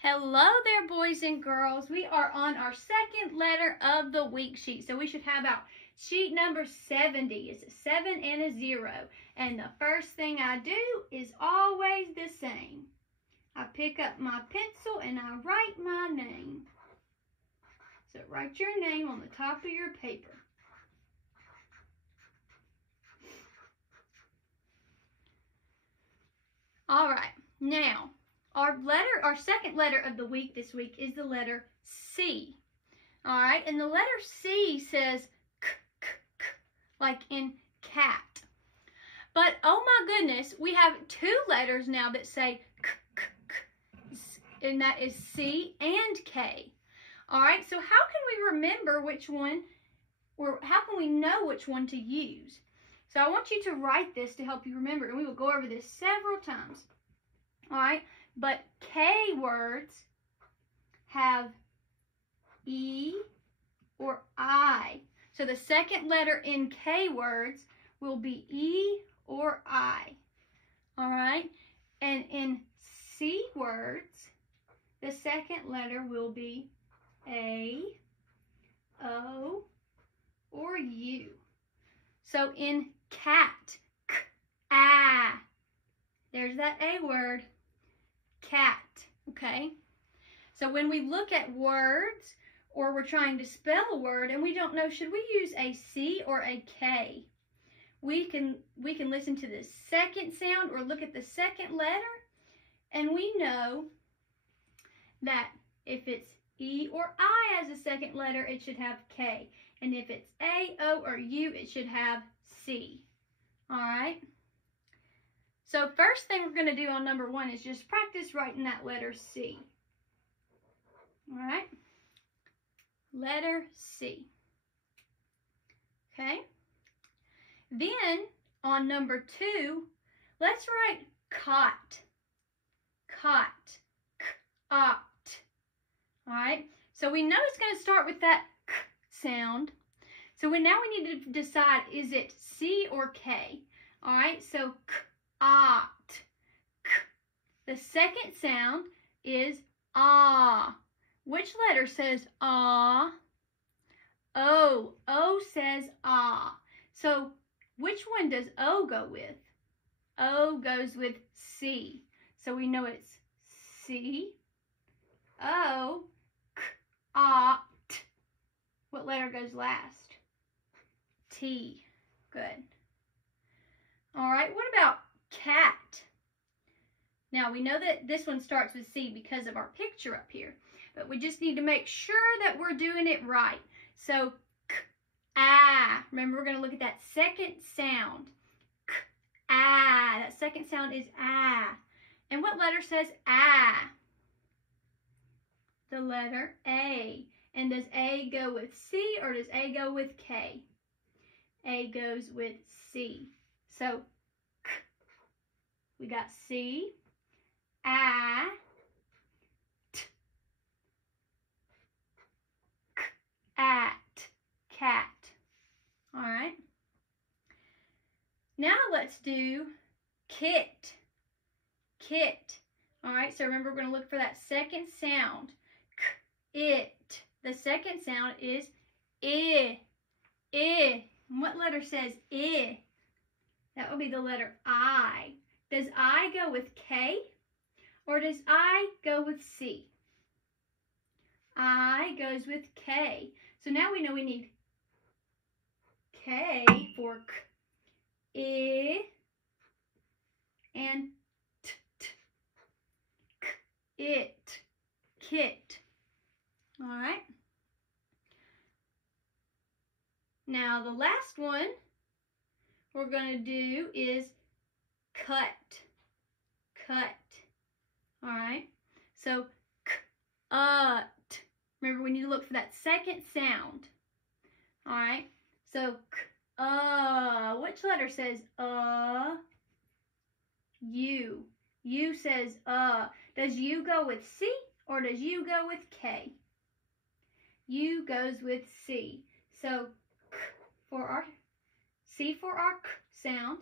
Hello there, boys and girls. We are on our second letter of the week sheet. So we should have out sheet number 70. It's a 7 and a 0. And the first thing I do is always the same. I pick up my pencil and I write my name. So write your name on the top of your paper. All right, now our second letter of the week this week is the letter C. All right, and the letter C says k, k, k, like in cat. But oh my goodness, we have two letters now that say k, k, k, and that is C and K. All right, so how can we remember which one, or how can we know which one to use? So I want you to write this to help you remember, and we will go over this several times. All right, but K words have E or I. So the second letter in K words will be E or I. All right, and in C words, the second letter will be A, O, or U. So in cat, k, ah, there's that A word, cat, okay? So when we look at words or we're trying to spell a word and we don't know, should we use a C or a K? We can listen to the second sound or look at the second letter, and we know that if it's E or I as a second letter, it should have K. And if it's A, O, or U, it should have C. All right? So first thing we're going to do on number 1 is just practice writing that letter C. All right? Letter C. Okay? Then on number 2, let's write cot. Cot. K-ot. All right? So we know it's going to start with that K sound. So now we need to decide, is it C or K? All right? So k-ot. K. The second sound is ah. Which letter says ah? O. O says ah. So which one does O go with? O goes with C. So we know it's C, O, k-ot. What letter goes last? T. Good. All right, what about cat? Now, we know that this one starts with C because of our picture up here, but we just need to make sure that we're doing it right. So, k-ah. Remember, we're going to look at that second sound. K-ah. That second sound is ah. And what letter says ah? The letter A. And does A go with C or does A go with K? A goes with C. So, k. We got C, A, T, k, at, cat. All right. Now let's do kit. Kit. All right, so remember, we're going to look for that second sound. K, it. The second sound is I. I. And what letter says I? That would be the letter I. Does I go with K or does I go with C? I goes with K. So now we know we need K for K, I, and T, T, K, it, kit. All right. Now the last one we're going to do is cut. Cut. All right. So k-ut. Remember, we need to look for that second sound. All right. So which letter says U? U says Does U go with C or does U go with K? U goes with C. So for our C for our k sound,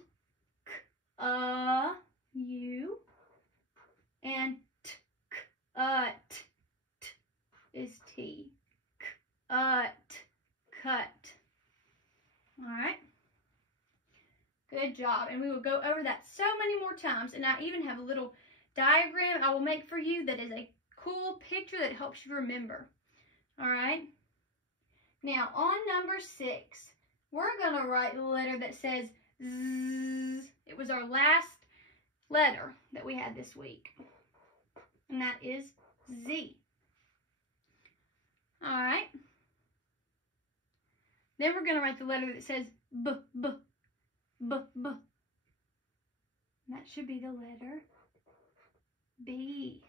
k, U, and t, k, and we will go over that so many more times. And I even have a little diagram I will make for you that is a cool picture that helps you remember. All right. Now, on number 6, we're going to write the letter that says Z. It was our last letter that we had this week, and that is Z. All right. Then we're going to write the letter that says B, B, B, B. And that should be the letter B.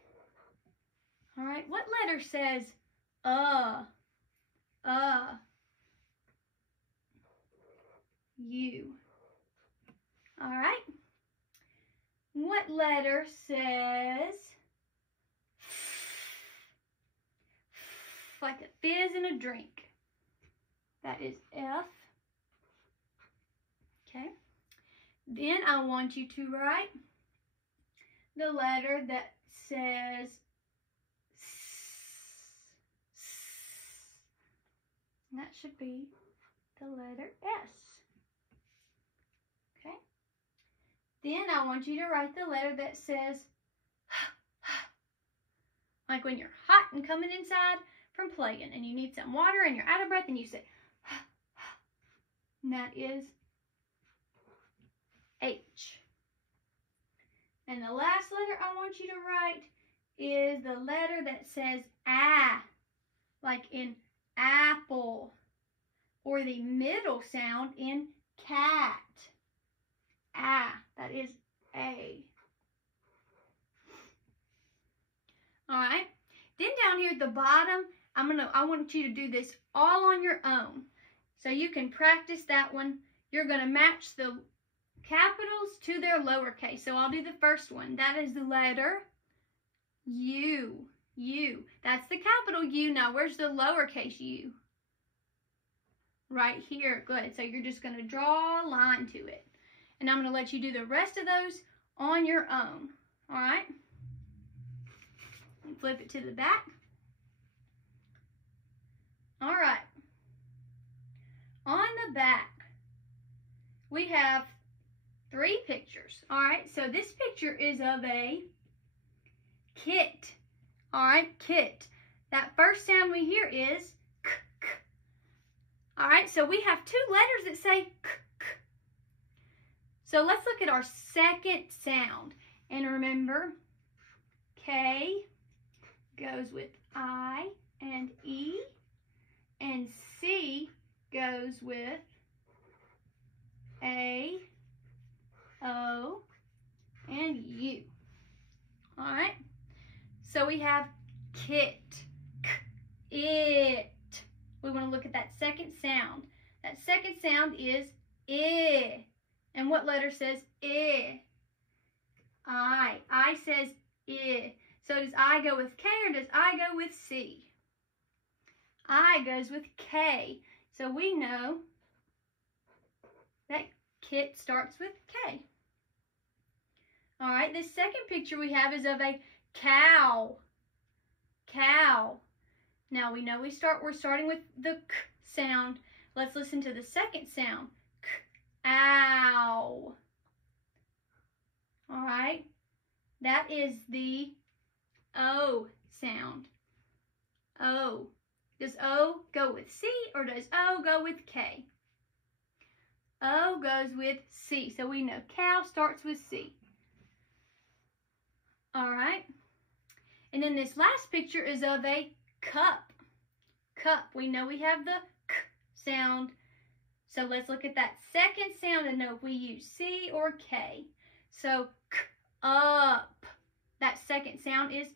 All right. What letter says U? All right. What letter says like a fizz in a drink? That is F. Okay. Then I want you to write the letter that says S. And that should be the letter S. Okay. Then I want you to write the letter that says like when you're hot and coming inside from playing and you need some water and you're out of breath and you say and that is H. And the last letter I want you to write is the letter that says A, like in apple, or the middle sound in cat. A, that is A. All right. Then down here at the bottom, I want you to do this all on your own. So you can practice that one. You're going to match the capitals to their lowercase. So I'll do the first one. That is the letter U. U. That's the capital U. Now where's the lowercase u? Right here. Good. So you're just going to draw a line to it. And I'm going to let you do the rest of those on your own. All right? And flip it to the back. All right. On the back, we have 3 pictures. All right, so this picture is of a kit. All right, kit. That first sound we hear is k, k. All right, so we have 2 letters that say k, k. So let's look at our second sound. And remember, K goes with I and E, and C goes with A, O, and U. All right. So we have kit, k, it. We want to look at that second sound. That second sound is I. And what letter says I? I. I says I. So does I go with K or does I go with C? I goes with K. So we know that kit starts with K. All right, this second picture we have is of a cow. Cow. Now we know we're starting with the k sound. Let's listen to the second sound. K, ow. All right, that is the O sound. O. Does O go with C or does O go with K? O goes with C. So we know cow starts with C. All right. And then this last picture is of a cup. Cup. We know we have the k sound. So let's look at that second sound and know if we use C or K. So k, up. That second sound is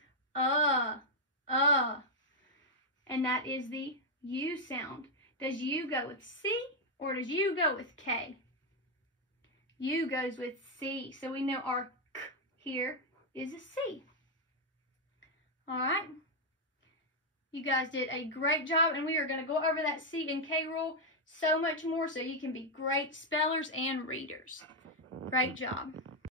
and that is the U sound. Does U go with C or does U go with K? U goes with C. So we know our k here is a C. All right. You guys did a great job, and we are going to go over that C and K rule so much more so you can be great spellers and readers. Great job.